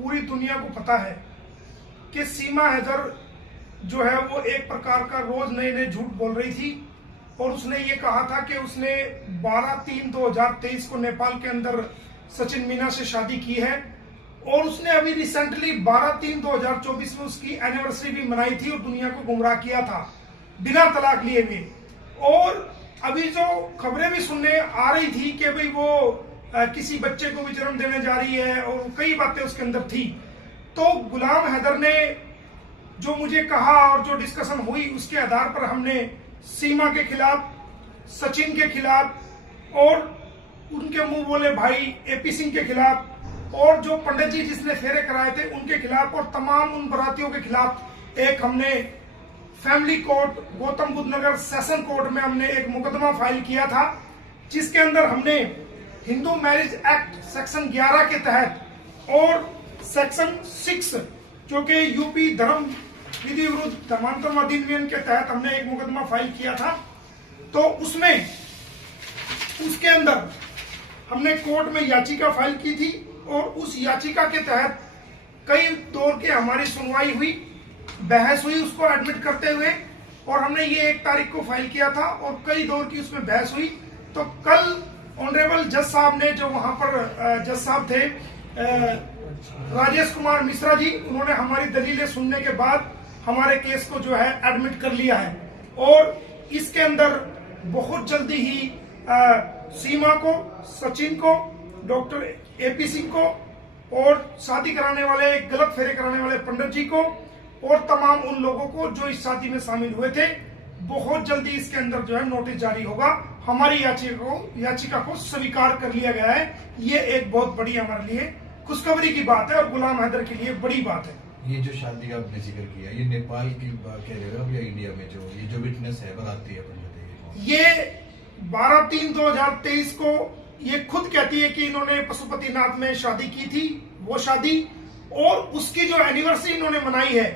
पूरी दुनिया को पता है कि सीमा हैदर जो है वो एक प्रकार का रोज नए नए झूठ बोल रही थी और उसने ये कहा था कि उसने 12/3/2023 को नेपाल के अंदर सचिन मीना से शादी की है और उसने अभी रिसेंटली 12/3/2024 में उसकी एनिवर्सरी भी मनाई थी और दुनिया को गुमराह किया था बिना तलाक लिए भी। और अभी जो खबरें भी सुनने आ रही थी कि भाई वो किसी बच्चे को भी जन्म देने जा रही है और कई बातें उसके अंदर थी। तो गुलाम हैदर ने जो मुझे कहा और जो डिस्कशन हुई उसके आधार पर हमने सीमा के खिलाफ, सचिन के खिलाफ और उनके मुंह बोले भाई एपी सिंह के खिलाफ और जो पंडित जी जिसने फेरे कराए थे उनके खिलाफ और तमाम उन बरातियों के खिलाफ एक हमने फैमिली कोर्ट गौतम बुद्ध नगर सेशन कोर्ट में हमने एक मुकदमा फाइल किया था, जिसके अंदर हमने हिंदू मैरिज एक्ट सेक्शन 11 के तहत और सेक्शन 6 जो कि यूपी धर्म विधि विरुद्ध धर्मांतरण अधिनियम के तहत हमने एक मुकदमा फाइल किया था। तो उसमें उसके अंदर हमने कोर्ट में याचिका फाइल की थी और उस याचिका के तहत कई दौर के हमारी सुनवाई हुई, बहस हुई उसको एडमिट करते हुए और हमने ये 1 तारीख को फाइल किया था और कई दौर की उसमें बहस हुई। तो कल ऑनरेबल जज साहब ने जो वहां पर जज साहब थे राजेश कुमार मिश्रा जी, उन्होंने हमारी दलीलें सुनने के बाद हमारे केस को जो है एडमिट कर लिया है और इसके अंदर बहुत जल्दी ही सीमा को, सचिन को, डॉक्टर एपी सिंह को और शादी कराने वाले, गलत फेरे कराने वाले पंडित जी को और तमाम उन लोगों को जो इस शादी में शामिल हुए थे, बहुत जल्दी इसके अंदर जो है नोटिस जारी होगा। हमारी याचिका को स्वीकार कर लिया गया है। ये एक बहुत बड़ी हमारे लिए खुशखबरी की बात है और गुलाम हैदर के लिए बड़ी बात है। ये जो शादी का आपने जिक्र किया, ये नेपाल की बात कह रहे हो या इंडिया में जो विटनेस है बताती है अपन? ये 12/3/2023 को ये खुद कहती है कि इन्होंने पशुपतिनाथ में शादी की थी, वो शादी और उसकी जो एनिवर्सरी इन्होंने मनाई है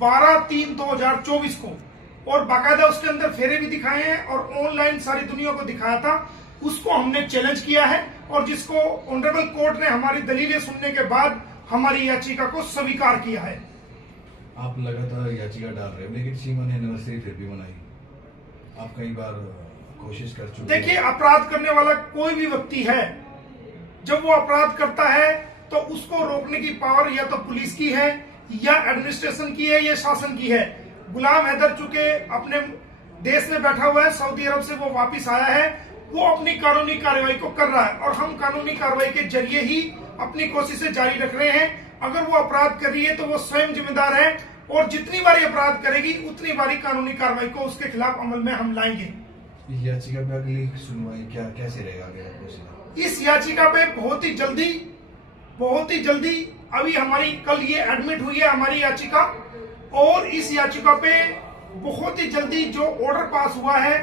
12/3/2024 को और बाकायदा उसके अंदर फेरे भी दिखाए हैं और ऑनलाइन सारी दुनिया को दिखाया था। उसको हमने चैलेंज किया है और जिसको ऑनरेबल कोर्ट ने हमारी दलीलें सुनने के बाद हमारी याचिका को स्वीकार किया है। आप लगातार याचिका डाल रहे हो लेकिन सीमा ने एनिवर्सरी फिर भी मनाई। आप कई बार कोशिश कर चुके। देखिए, अपराध करने वाला कोई भी व्यक्ति है, जब वो अपराध करता है तो उसको रोकने की पावर या तो पुलिस की है या एडमिनिस्ट्रेशन की है या शासन की है। गुलाम हैदर चूंकि अपने देश में बैठा हुआ है, सऊदी अरब से वो वापिस आया है, वो अपनी कानूनी कार्रवाई को कर रहा है और हम कानूनी कार्रवाई के जरिए ही अपनी कोशिशें जारी रख रहे हैं। अगर वो अपराध कर रही है तो वो स्वयं जिम्मेदार है और जितनी बारी अपराध करेगी उतनी बारी कानूनी कार्रवाई को उसके खिलाफ अमल में हम लाएंगे। इस याचिका पे अगली सुनवाई कैसे रहेगा? इस याचिका पे बहुत ही जल्दी अभी हमारी कल ये एडमिट हुई है हमारी याचिका और इस याचिका पे बहुत ही जल्दी जो ऑर्डर पास हुआ है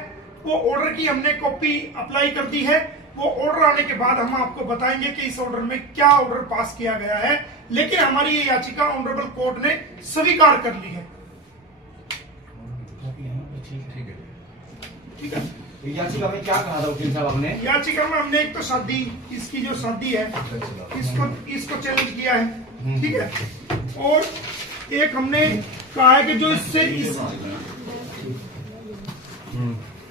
वो ऑर्डर की हमने कॉपी अप्लाई कर दी है। वो ऑर्डर आने के बाद हम आपको बताएंगे कि इस ऑर्डर में क्या ऑर्डर पास किया गया है, लेकिन हमारी ये याचिका ऑनरेबल कोर्ट ने स्वीकार कर ली है। ठीक है। याचिका में क्या कहा था वकील साहब आपने? याचिका में हमने एक तो शादी, इसकी जो शादी है इसको चैलेंज किया है, ठीक है, और एक हमने कहा है कि जो इससे